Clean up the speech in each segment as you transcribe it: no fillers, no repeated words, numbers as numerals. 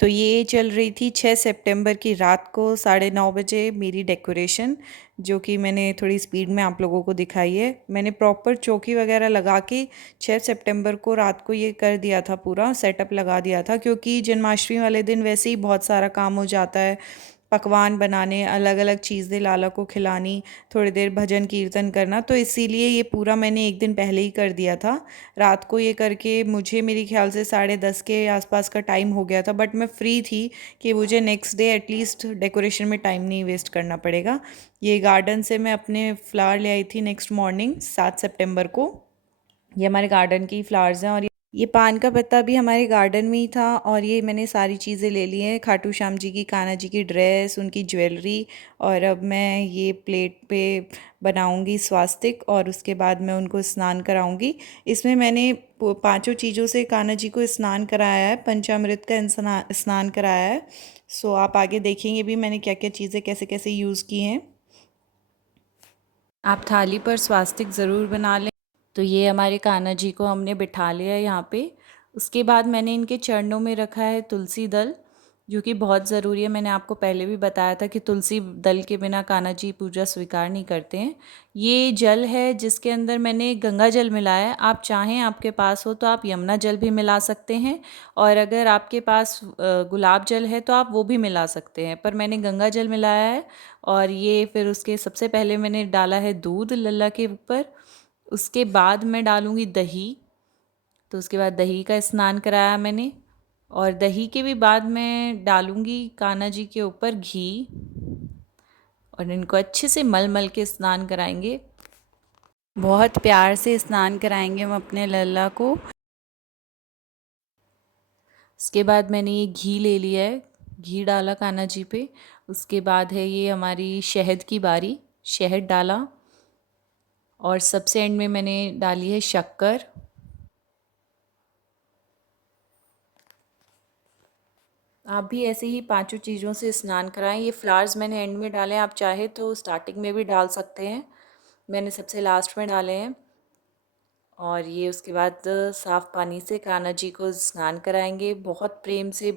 तो ये चल रही थी 6 सितंबर की रात को 9:30 बजे मेरी डेकोरेशन, जो कि मैंने थोड़ी स्पीड में आप लोगों को दिखाई है। मैंने प्रॉपर चौकी वगैरह लगा के 6 सितंबर को रात को ये कर दिया था, पूरा सेटअप लगा दिया था, क्योंकि जन्माष्टमी वाले दिन वैसे ही बहुत सारा काम हो जाता है। पकवान बनाने, अलग अलग चीज़ें लाला को खिलानी, थोड़ी देर भजन कीर्तन करना, तो इसीलिए ये पूरा मैंने एक दिन पहले ही कर दिया था। रात को ये करके मुझे मेरे ख्याल से 10:30 के आसपास का टाइम हो गया था, बट मैं फ्री थी कि मुझे नेक्स्ट डे एटलीस्ट डेकोरेशन में टाइम नहीं वेस्ट करना पड़ेगा। ये गार्डन से मैं अपने फ्लावर ले आई थी नेक्स्ट मॉर्निंग 7 सितंबर को। ये हमारे गार्डन की फ्लावर्स हैं, और ये पान का पत्ता भी हमारे गार्डन में ही था। और ये मैंने सारी चीज़ें ले ली हैं, खाटू श्याम जी की, कान्हा जी की ड्रेस, उनकी ज्वेलरी। और अब मैं ये प्लेट पे बनाऊंगी स्वास्तिक, और उसके बाद मैं उनको स्नान कराऊंगी। इसमें मैंने पांचों चीज़ों से कान्हा जी को स्नान कराया है, पंचामृत का स्नान कराया है। सो आप आगे देखेंगे भी मैंने क्या क्या चीज़ें कैसे कैसे यूज़ की हैं। आप थाली पर स्वास्तिक ज़रूर बना लें। तो ये हमारे कान्हा जी को हमने बिठा लिया यहाँ पे। उसके बाद मैंने इनके चरणों में रखा है तुलसी दल, जो कि बहुत ज़रूरी है। मैंने आपको पहले भी बताया था कि तुलसी दल के बिना कान्हा जी पूजा स्वीकार नहीं करते हैं। ये जल है जिसके अंदर मैंने गंगा जल मिलाया है। आप चाहें, आपके पास हो तो आप यमुना जल भी मिला सकते हैं, और अगर आपके पास गुलाब जल है तो आप वो भी मिला सकते हैं, पर मैंने गंगा जल मिलाया है। और ये फिर उसके सबसे पहले मैंने डाला है दूध लल्ला के ऊपर। उसके बाद मैं डालूँगी दही। तो उसके बाद दही का स्नान कराया मैंने, और दही के भी बाद मैं डालूँगी कान्हा जी के ऊपर घी, और इनको अच्छे से मल मल के स्नान कराएंगे। बहुत प्यार से स्नान कराएंगे हम अपने लल्ला को। उसके बाद मैंने ये घी ले लिया है, घी डाला कान्हा जी पे। उसके बाद है ये हमारी शहद की बारी, शहद डाला। और सबसे एंड में मैंने डाली है शक्कर। आप भी ऐसे ही पांचों चीज़ों से स्नान कराएं। ये फ्लावर्स मैंने एंड में डाले हैं, आप चाहे तो स्टार्टिंग में भी डाल सकते हैं, मैंने सबसे लास्ट में डाले हैं। और ये उसके बाद साफ़ पानी से कान्हा जी को स्नान कराएंगे बहुत प्रेम से।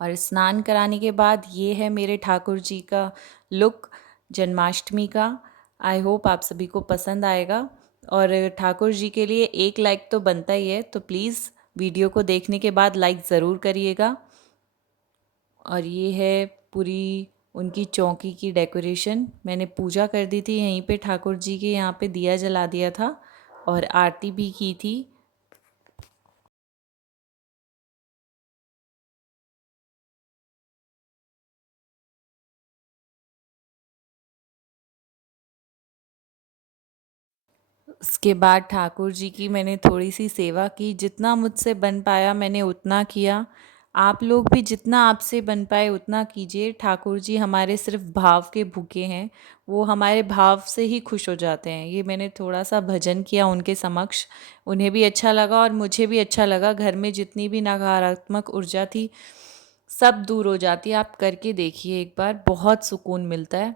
और स्नान कराने के बाद ये है मेरे ठाकुर जी का लुक जन्माष्टमी का। आई होप आप सभी को पसंद आएगा, और ठाकुर जी के लिए एक लाइक तो बनता ही है, तो प्लीज़ वीडियो को देखने के बाद लाइक ज़रूर करिएगा। और ये है पूरी उनकी चौकी की डेकोरेशन। मैंने पूजा कर दी थी यहीं पे, ठाकुर जी के यहाँ पे दिया जला दिया था, और आरती भी की थी। उसके बाद ठाकुर जी की मैंने थोड़ी सी सेवा की, जितना मुझसे बन पाया मैंने उतना किया। आप लोग भी जितना आपसे बन पाए उतना कीजिए। ठाकुर जी हमारे सिर्फ भाव के भूखे हैं, वो हमारे भाव से ही खुश हो जाते हैं। ये मैंने थोड़ा सा भजन किया उनके समक्ष, उन्हें भी अच्छा लगा और मुझे भी अच्छा लगा। घर में जितनी भी नकारात्मक ऊर्जा थी सब दूर हो जाती है। आप करके देखिए एक बार, बहुत सुकून मिलता है।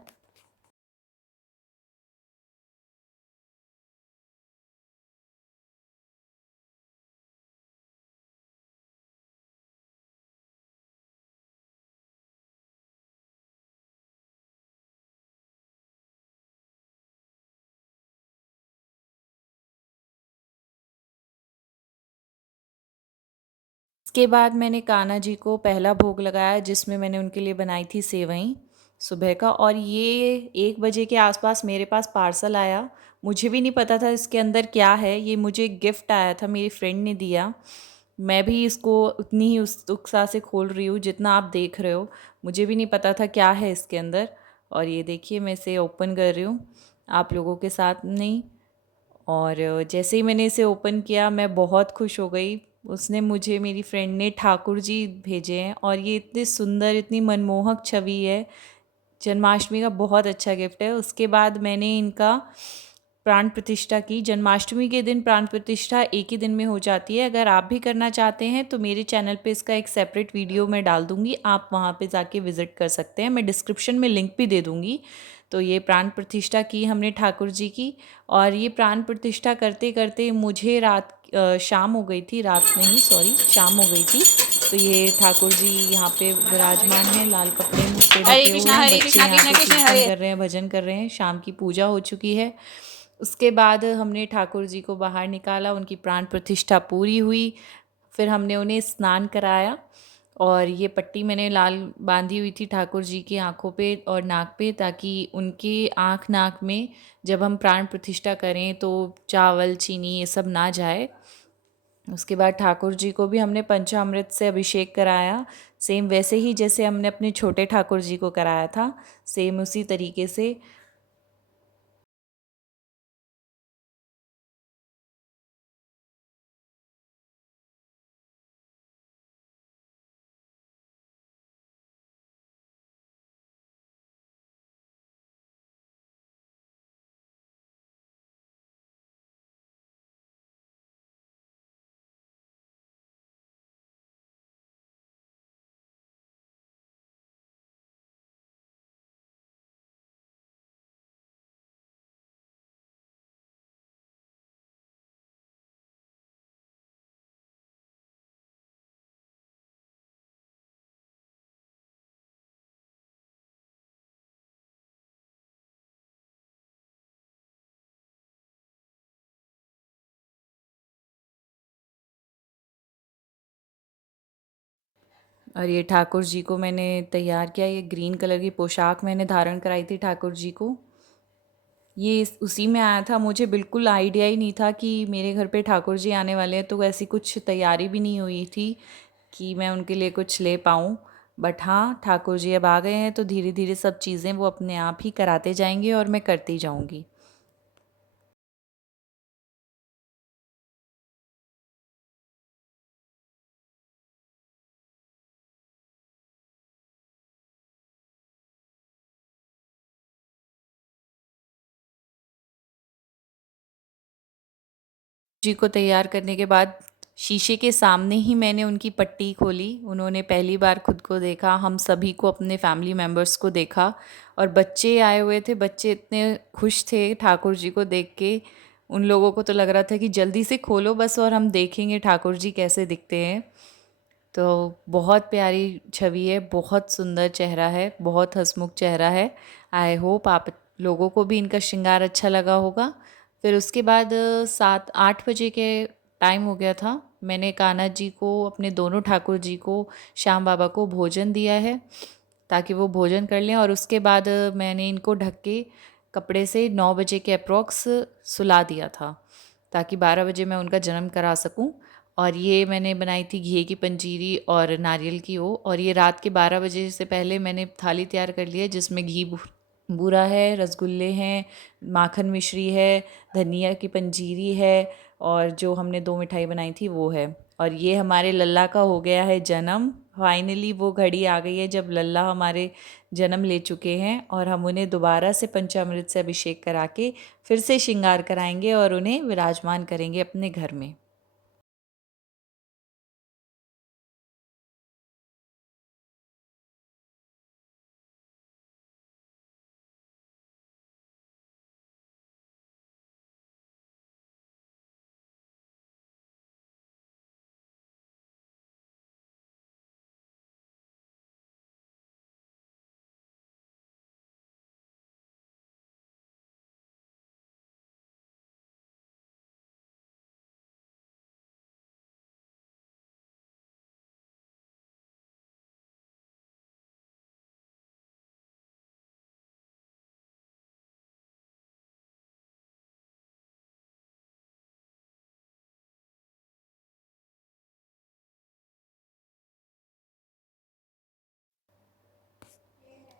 इसके बाद मैंने कान्हा जी को पहला भोग लगाया, जिसमें मैंने उनके लिए बनाई थी सेवई सुबह का। और ये 1 बजे के आसपास मेरे पास पार्सल आया। मुझे भी नहीं पता था इसके अंदर क्या है, ये मुझे गिफ्ट आया था, मेरी फ्रेंड ने दिया। मैं भी इसको उतनी ही उत्सुकता से खोल रही हूँ जितना आप देख रहे हो। मुझे भी नहीं पता था क्या है इसके अंदर। और ये देखिए मैं इसे ओपन कर रही हूँ आप लोगों के साथ नहीं। और जैसे ही मैंने इसे ओपन किया मैं बहुत खुश हो गई। उसने मुझे, मेरी फ्रेंड ने, ठाकुर जी भेजे हैं, और ये इतने सुंदर, इतनी मनमोहक छवि है। जन्माष्टमी का बहुत अच्छा गिफ्ट है। उसके बाद मैंने इनका प्राण प्रतिष्ठा की। जन्माष्टमी के दिन प्राण प्रतिष्ठा एक ही दिन में हो जाती है। अगर आप भी करना चाहते हैं तो मेरे चैनल पे इसका एक सेपरेट वीडियो मैं डाल दूँगी, आप वहाँ पे जाके विज़िट कर सकते हैं। मैं डिस्क्रिप्शन में लिंक भी दे दूँगी। तो ये प्राण प्रतिष्ठा की हमने ठाकुर जी की, और ये प्राण प्रतिष्ठा करते करते मुझे शाम हो गई थी, रात नहीं सॉरी शाम हो गई थी। तो ये ठाकुर जी यहाँ पे विराजमान हैं, लाल कपड़े से ढके हुए हैं, हरे बच्चे कृष्णा यहाँ कृष्ण पे कृष्ण कीर्तन हरे। कर रहे हैं, भजन कर रहे हैं, शाम की पूजा हो चुकी है। उसके बाद हमने ठाकुर जी को बाहर निकाला, उनकी प्राण प्रतिष्ठा पूरी हुई। फिर हमने उन्हें स्नान कराया, और ये पट्टी मैंने लाल बांधी हुई थी ठाकुर जी की आँखों पे और नाक पे, ताकि उनके आँख नाक में जब हम प्राण प्रतिष्ठा करें तो चावल चीनी ये सब ना जाए। उसके बाद ठाकुर जी को भी हमने पंचामृत से अभिषेक कराया, सेम वैसे ही जैसे हमने अपने छोटे ठाकुर जी को कराया था, सेम उसी तरीके से। और ये ठाकुर जी को मैंने तैयार किया, ये ग्रीन कलर की पोशाक मैंने धारण कराई थी ठाकुर जी को। ये उसी में आया था, मुझे बिल्कुल आइडिया ही नहीं था कि मेरे घर पे ठाकुर जी आने वाले हैं, तो ऐसी कुछ तैयारी भी नहीं हुई थी कि मैं उनके लिए कुछ ले पाऊँ। बट हाँ, ठाकुर जी अब आ गए हैं तो धीरे धीरे सब चीज़ें वो अपने आप ही कराते जाएंगे और मैं करती जाऊँगी। जी को तैयार करने के बाद शीशे के सामने ही मैंने उनकी पट्टी खोली। उन्होंने पहली बार खुद को देखा, हम सभी को, अपने फैमिली मेम्बर्स को देखा, और बच्चे आए हुए थे, बच्चे इतने खुश थे ठाकुर जी को देख के। उन लोगों को तो लग रहा था कि जल्दी से खोलो बस और हम देखेंगे ठाकुर जी कैसे दिखते हैं। तो बहुत प्यारी छवि है, बहुत सुंदर चेहरा है, बहुत हंसमुख चेहरा है। आई होप आप लोगों को भी इनका श्रृंगार अच्छा लगा होगा। फिर उसके बाद 7-8 बजे के टाइम हो गया था। मैंने कान्हा जी को, अपने दोनों ठाकुर जी को, श्याम बाबा को भोजन दिया है ताकि वो भोजन कर लें, और उसके बाद मैंने इनको ढक के कपड़े से 9 बजे के अप्रॉक्स सुला दिया था, ताकि 12 बजे मैं उनका जन्म करा सकूं। और ये मैंने बनाई थी घी की पंजीरी और नारियल की हो, और ये रात के 12 बजे से पहले मैंने थाली तैयार कर ली है, जिसमें घी बूरा है, रसगुल्ले हैं, माखन मिश्री है, धनिया की पंजीरी है, और जो हमने दो मिठाई बनाई थी वो है। और ये हमारे लल्ला का हो गया है जन्म। फाइनली वो घड़ी आ गई है जब लल्ला हमारे जन्म ले चुके हैं, और हम उन्हें दोबारा से पंचामृत से अभिषेक करा के फिर से श्रृंगार कराएंगे और उन्हें विराजमान करेंगे अपने घर में।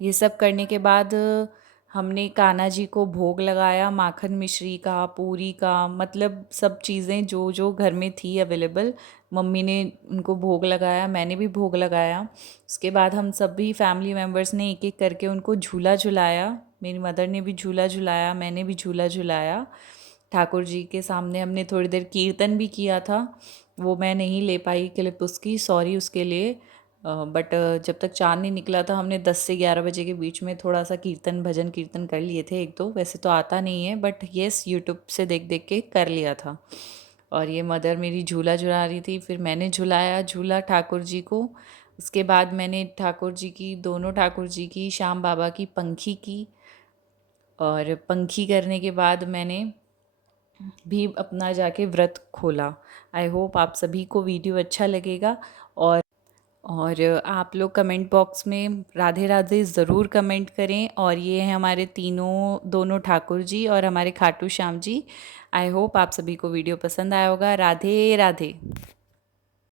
ये सब करने के बाद हमने कान्हा जी को भोग लगाया, माखन मिश्री का, पूरी का, मतलब सब चीज़ें जो जो घर में थी अवेलेबल, मम्मी ने उनको भोग लगाया, मैंने भी भोग लगाया। उसके बाद हम सभी फैमिली मेम्बर्स ने एक एक करके उनको झूला झुलाया, मेरी मदर ने भी झूला झुलाया, मैंने भी झूला झुलाया। ठाकुर जी के सामने हमने थोड़ी देर कीर्तन भी किया था, वो मैं नहीं ले पाई क्लिप उसकी, सॉरी उसके लिए। बट जब तक चाँद नहीं निकला था हमने 10 से 11 बजे के बीच में थोड़ा सा कीर्तन भजन कीर्तन कर लिए थे एक दो। वैसे तो आता नहीं है बट येस यूट्यूब से देख देख के कर लिया था। और ये मदर मेरी झूला झुला रही थी, फिर मैंने झुलाया झूला ठाकुर जी को। उसके बाद मैंने ठाकुर जी की, दोनों ठाकुर जी की, श्याम बाबा की पंखी की। और पंखी करने के बाद मैंने भी अपना जाके व्रत खोला। आई होप आप सभी को वीडियो अच्छा लगेगा। और आप लोग कमेंट बॉक्स में राधे राधे ज़रूर कमेंट करें। और ये हैं हमारे तीनों, दोनों ठाकुर जी और हमारे खाटू श्याम जी। आई होप आप सभी को वीडियो पसंद आया होगा। राधे राधे।